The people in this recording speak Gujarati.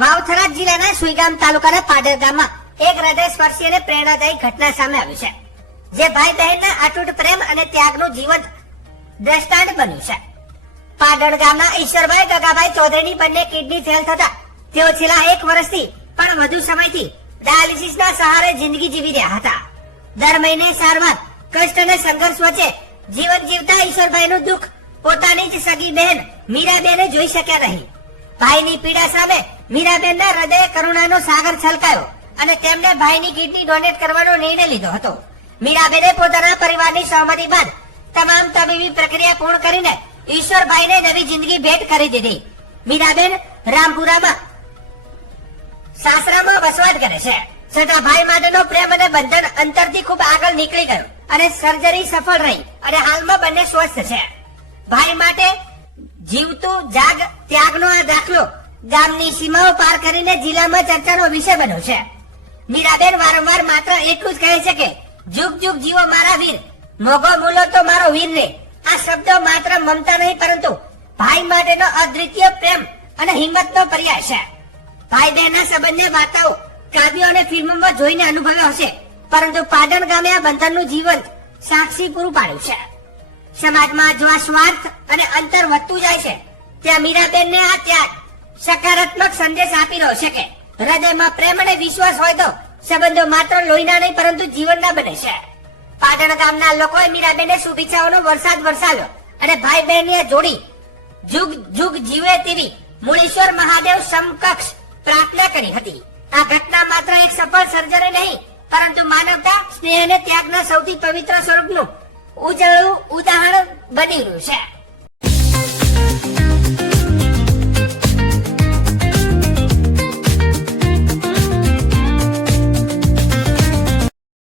વાવથરા જિલ્લાના સુઈગામ તાલુકાના પાડર ગામમાં એક હૃદયસ્પર્શી અને પ્રેરણાદાયી ઘટના સામે આવી છે, જે ભાઈ બહેનના અતૂટ પ્રેમ અને ત્યાગનું જીવંત દ્રષ્ટાંત બન્યું છે. પાડર ગામના ઈશ્વરભાઈ ગગાભાઈ ચૌધરીની બંને કિડની ફેલ થતા તેઓ છેલ્લા 1 વર્ષથી પણ વધુ સમયથી ડાયાલિસિસના સહારે જિંદગી જીવી રહ્યા હતા. દર મહિને સારવાર, કષ્ટ અને સંઘર્ષ વચ્ચે જીવન જીવતા ઈશ્વરભાઈનું દુઃખ પોતાની જ સગી બહેન મીરાબેને જોઈ શક્યા નહીં. ભાઈની પીડા સામે મીરાબેનના હૃદયે કરુણાનો સાગર છલકાયો અને તેમને ભાઈની કિડની ડોનેટ કરવાનો નિર્ણય લીધો હતો. મીરાબેને પોતાના પરિવારની સહમતિ બાદ તમામ તબીબી પ્રક્રિયા પૂર્ણ કરીને ઈશ્વરભાઈને નવી જિંદગી ભેટ કરી દીધી. મીરાબેન રામપુરામાં સાસરામાં વસવાટ કરે છે, છતાં ભાઈ માટેનો પ્રેમ અને બંધન અંતરથી ખૂબ આગળ નીકળી ગયો અને સર્જરી સફળ રહી અને હાલમાં બંને સ્વસ્થ છે. ભાઈ માટે જીવતું જાગ ત્યાગનો આ દાખલો ગામની સીમાઓ પાર કરીને જિલ્લામાં ચર્ચાનો વિષય બન્યો છે. મીરાબેન વારંવાર માત્ર એટલું જ કહે છે કે જુગ જુગ જીવો મારા વીર, મોગો મૂલો તો મારો વીર રે. આ શબ્દો માત્ર મમતા નહીં પરંતુ ભાઈ માટેનો અદ્વિતીય પ્રેમ અને હિંમતનો પર્યાય છે. ભાઈ બહેનના સંબંધને વાર્તાઓ, કાવ્યો અને ફિલ્મોમાં જોઈને અનુભવ્યો હશે, પરંતુ પાટણ ગામે આ બંધનનું જીવંત સાક્ષી પૂરું પાડ્યું છે. સમાજમાં જો આ સ્વાર્થ અને અંતર વધતું જાય છે, ત્યાં મીરાબેનને આ ત્યાગ સકારાત્મક સંદેશ આપી રહ્યો છે કે હૃદયમાં પ્રેમ અને વિશ્વાસ હોય તો સંબંધો માત્ર લોહીના નહીં પરંતુ જીવનના બને છે. પાટણ ગામના લોકોએ મીરાબેનને શુભેચ્છાઓનો વરસાદ વરસાવ્યો અને ભાઈ બહેનની જોડી જુગ જુગ જીવે તેવી મૂળેશ્વર મહાદેવ સમકક્ષ પ્રાર્થના કરી હતી. આ ઘટના માત્ર એક સફળ સર્જરી નહીં પરંતુ માનવતા, સ્નેહ અને ત્યાગના સૌથી પવિત્ર સ્વરૂપનું ઉજળું ઉદાહરણ બની રહ્યું છે.